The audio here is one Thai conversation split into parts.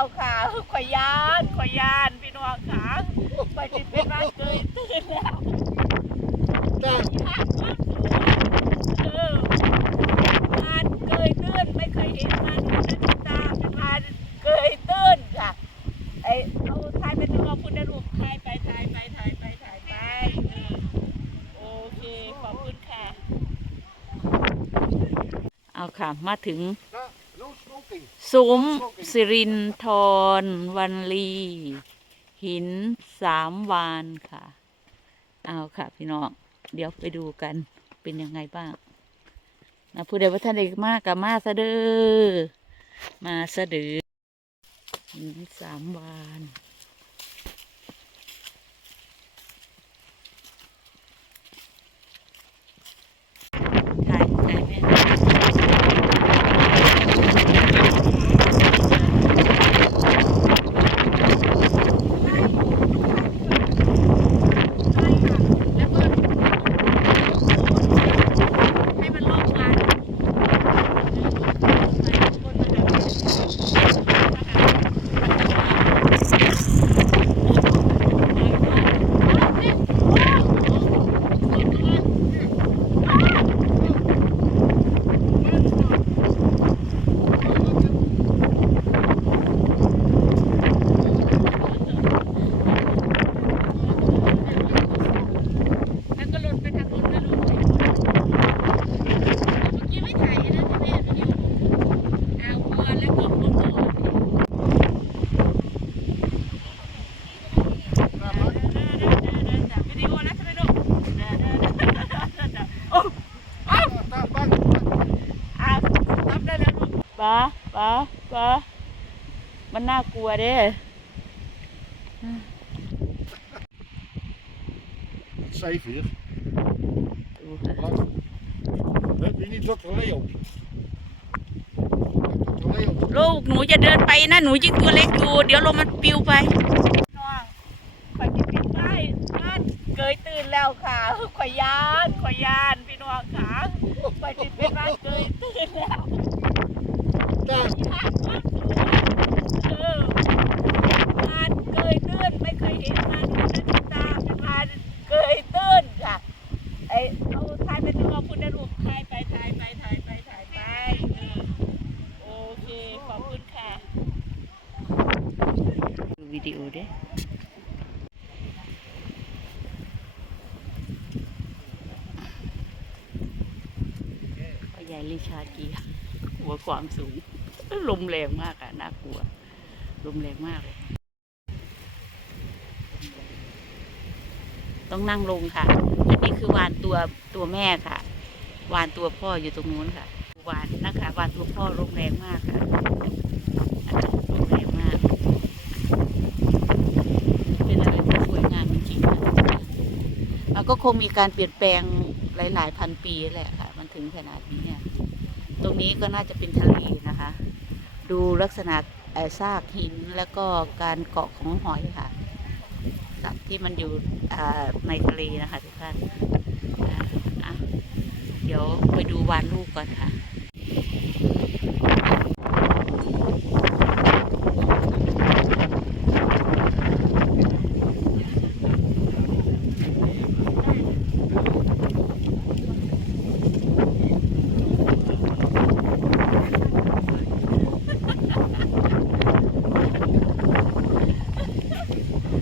แล้วค่ะข่อยานข่อยานพี่น้องค่ะไปจิดเป็นว่าเกยตื่นแล้วจ้าเออมานเกยตื่นไม่เคยเห็นมันนะจ๊ะตาเป็นมานเกยตื่นค่ะไอเอาถ่ายเป็นตัวคุณนะลูกถ่ายไปถ่ายไปถ่ายไปถ่ายไปโอเคขอบคุณค่ะ เอาค่ะมาถึง ซุ้มสิรินทรวันลี หินสามวานค่ะ เอาค่ะ พี่น้อง เดี๋ยวไปดูกันเป็นยังไงบ้างนะผู้ใดว่าท่านเอกมากกับมาซะเด้อมาซะเด้อหินสามวานถ่ายถ่ายแม่ให้มันรอบงานแล้วก็หล่นไปทางนู้นนะลูกเมื่อกี้ไม่ถ่ายนะที่แม่วิดีโอเอาเรือแล้วก็โฟโต้วิดีโอแล้วใช่ไหมลูกโอ้อ้าว Daar, bang. อ้าวรับได้แล้วลูกป้าป้าป้ามันน่ากลัวเด้ Safe hier. ดูค่ะ Lang. Heb je niet dokter Leo? Dokter Leo. ลูกหนูจะเดินไปนะ หนูยิ่งตัวเล็กอยู่ เดี๋ยวลมมันปลิวไปน้องข่อยจะปิดไม้บ้านเกยตื่นแล้วค่ะข่อยยานข่อยยานพี่น้องค่ะข่อยจะเป็นบ้านเกยตื่นแล้ว Daar. เออมันเกยตื่นไม่ เคยเห็นมันนะจ๊ะตาเป็นมันเกยตื่นค่ะ ไอเอาถ่ายเป็นตัวคุณนะลูกถ่ายไปถ่ายไปถ่ายไปถ่ายไปเออโอเค ขอบคุณค่ะดูวิดีโอเด้พ่อใหญ่ลิชาเกียหัวความสูง ลมแรงมากอะน่ากลัว ลมแรงมากเลย ต้องนั่งลงค่ะ อันนี้คือวานตัวตัวแม่ค่ะ วานตัวพ่ออยู่ตรงนู้นค่ะ วานนะคะ วานตัวพ่อลมแรงมากค่ะลมแรงมาก เป็นอะไรที่สวยงามจริงๆค่ะแล้วก็คงมีการเปลี่ยนแปลงหลาย ๆ พันปีแหละค่ะ มันถึงขนาดนี้เนี่ยตรงนี้ก็น่าจะเป็นทะเลนะคะ ดูลักษณะซากหินแล้วก็การเกาะของหอยค่ะ ที่มันอยู่ในทะเลนะคะทุกท่านเดี๋ยวไปดูวานลูกก่อนค่ะ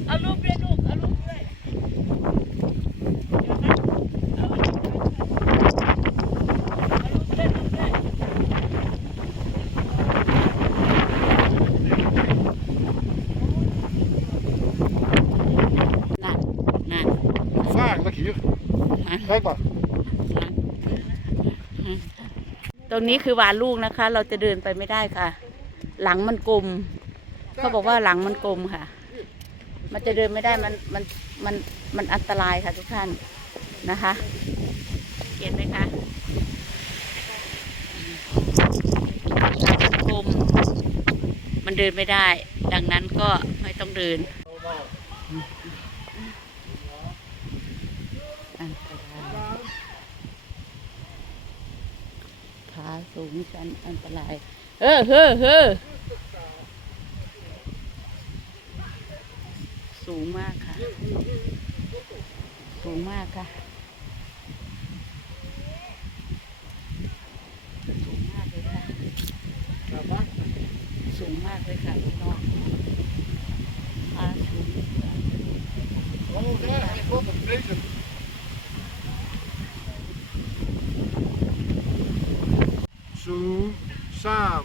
เอารูปด้วยลูก เอารูปด้วยเดี๋ยวนะเอารูปด้วยเอารูปด้วยรูปด้วย นั่น นั่น Gevaarlijk hier. Kijk maar. ตรงนี้คือวานลูกนะคะ เราจะเดินไปไม่ได้ค่ะ หลังมันกลมเขาบอกว่าหลังมันกลมค่ะ มันจะเดินไม่ได้มันมันมันมันอันตรายค่ะทุกท่านนะคะเห็นไหมคะหลังมันกลมมันเดินไม่ได้ ดังนั้นก็ไม่ต้องเดิน สูงชันอันตรายเออเฮ้อเฮ้อสูงมากค่ะ สูงมากค่ะสูงมากเลยค่ะสูงมากเลยค่ะพี่น้องอาสูงโอเค Krishna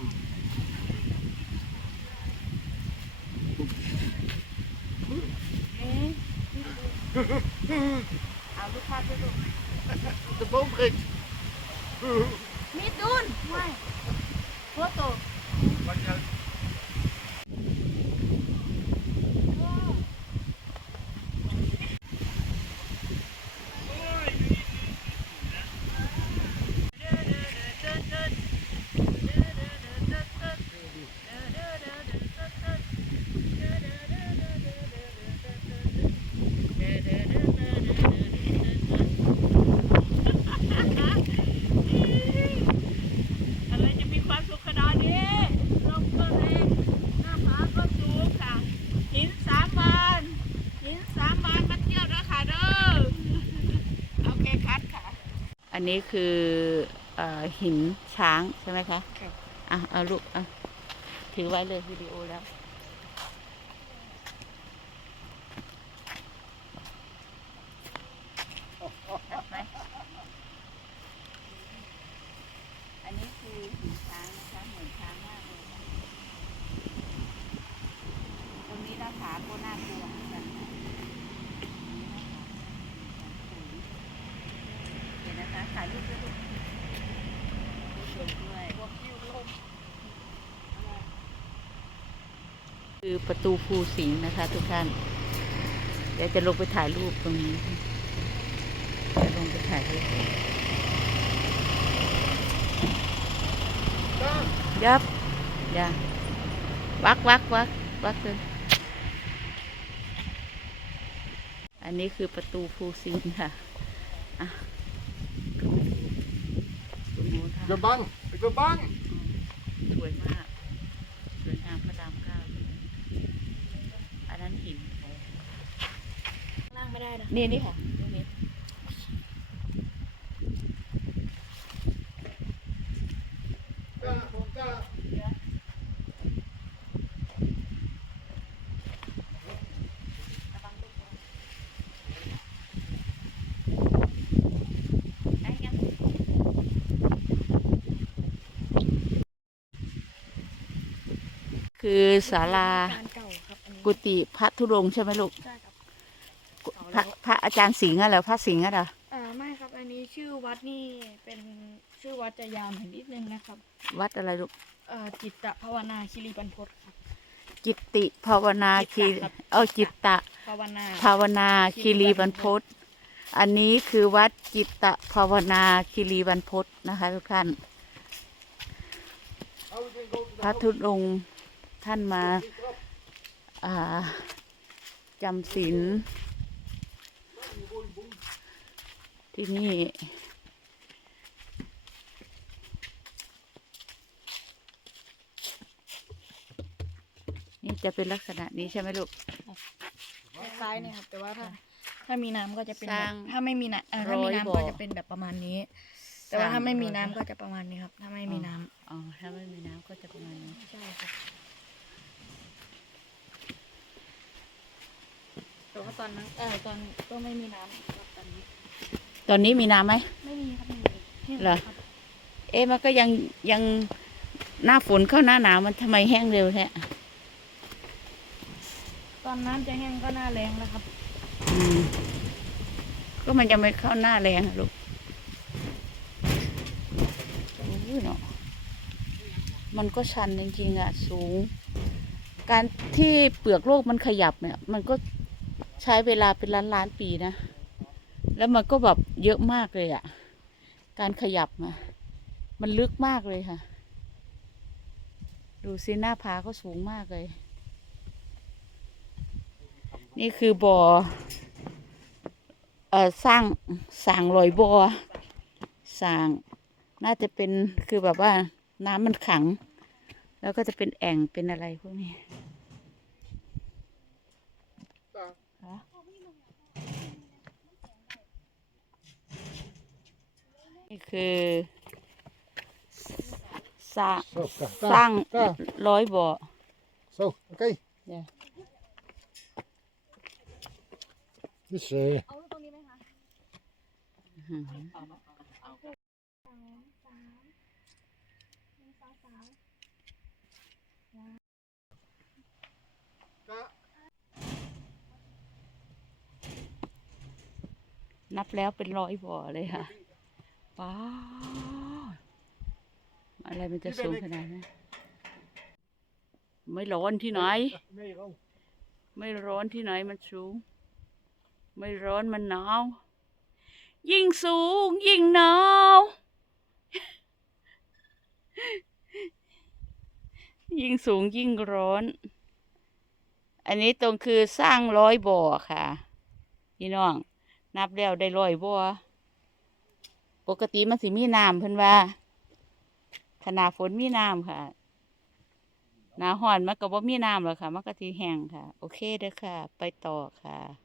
อันนี้คือเอ่อหินช้างใช่ไหมคะครับอะเอาลูกอะถือไว้เลยวิดีโอแล้ว อันนี้คือหินช้างนะคะเหมือนช้างมากเลยค่ะตรงนี้หน้าผาก็น่ากลัวเหมือนกันค่ะเดี๋ยวนะคะถ่ายรูปด้วยลูกรูปลงด้วย คือประตูภูสิงห์นะคะ ทุกท่าน เดี๋ยวจะลงไปถ่ายรูปตรงนี้จะลงไปถ่ายรูปยับอย่าวักวักวักวักเลยอันนี้คือประตูภูซินค่ะอะตรงนู้นค่ะ Ik ben bang. Ik ben bang. สวยมาก สวยงามพระรามเก้าเลยอันนั้นหิน ล่างไม่ได้ นี่นี่ค่ะคือศาลากุฏิพระธุรงใช่ไหมลูก พระพระอาจารย์สิงห์อะเหรอพระสิงห์อะเหรออ่าไม่ครับ อันนี้ชื่อวัดนี่เป็นชื่อวัดจะยาวหน่อยนิดนึงนะครับวัดอะไรลูกเอ่อจิตตภาวนาคิริบันพตครับ จิตติภาวนาคีจิตตะครับ เออจิตตะ ภาวนา ภาวนาคีรีบรรพตอันนี้คือวัดจิตตะภาวนาคีรีบรรพตนะคะทุกท่าน Hou het in grote พระธุดงค์ท่านมาอ่าจำศีล ที่นี่นี่จะเป็นลักษณะนี้ใช่ไหมลูกคล้ายๆเนี่ยครับ แต่ว่าถ้า ถ้ามีน้ำก็จะเป็นสแบร้าบงถ้าไม่มีน้ำเอ่อถ้ามีร้อยน้ำบ่อก็จะเป็นแบบประมาณนี้ แต่ว่าถ้าไม่มีน้ำสร้างร้อยบ่อ ก็จะประมาณนี้ครับ ถ้าไม่มีน้ำอ๋อ ถ้าไม่มีน้ำก็จะประมาณนี้ ใช่ครับแต่ว่าตอนนั้นเออตอนก็ไม่มีน้ำครับตอนนี้ ตอนนี้มีน้ำไหมไม่มีครับไม่มีแห้งเหรอครับเอ๊ะมันก็ยังยังหน้าฝนเข้าหน้าหนาวมันทำไมแห้งเร็วแท้ตอนน้ำจะแห้งก็หน้าแรงแล้วครับ อืมก็มันยังไม่เข้าหน้าแรงอะลูกโอ้ยเนาะมันก็ชันจริงๆอะสูง การที่เปลือกโลกมันขยับเนี่ย มันก็ใช้เวลาเป็นล้านล้านๆปีนะ แล้วมันก็แบบเยอะมากเลยอะการขยับมา มันลึกมากเลยค่ะ ดูสิหน้าผาก็สูงมากเลย นี่คือบ่อเอ่อสร้างสางลอยบ่อสางน่าจะเป็นคือแบบว่าน้ำมันขัง แล้วก็จะเป็นแอ่งเป็นอะไรพวกนี้ นี่คือสร้าง So, ka, สร้าง ka, ka. ร้อยบ่อ So, okay. Yeah. Dus, eh, เอาตรงนี้ไหมคะอืมสองสามหนึ่งสองสาม ka. นับแล้วเป็นร้อยบ่อเลยค่ะ ว้าอะไรมันจะสูงขนาดนั้นไม่ร้อนที่ไหน ไม่ร้อนที่ไหนมันสูง ไม่ร้อนมันหนาว ยิ่งสูงยิ่งหนาวยิ่งสูงยิ่งร้อน อันนี้ตรงคือสร้างร้อยบ่อค่ะ พี่น้อง นับแล้วได้ร้อยบ่อ ปกติมันสิมีน้ำเพิ่นว่าขนาฝนมีน้ำค่ะ หนาห่อนมันก็บ่มีน้ำหรอกค่ะ มันก็สิแห้งค่ะ โอเคเด้อค่ะ ไปต่อค่ะ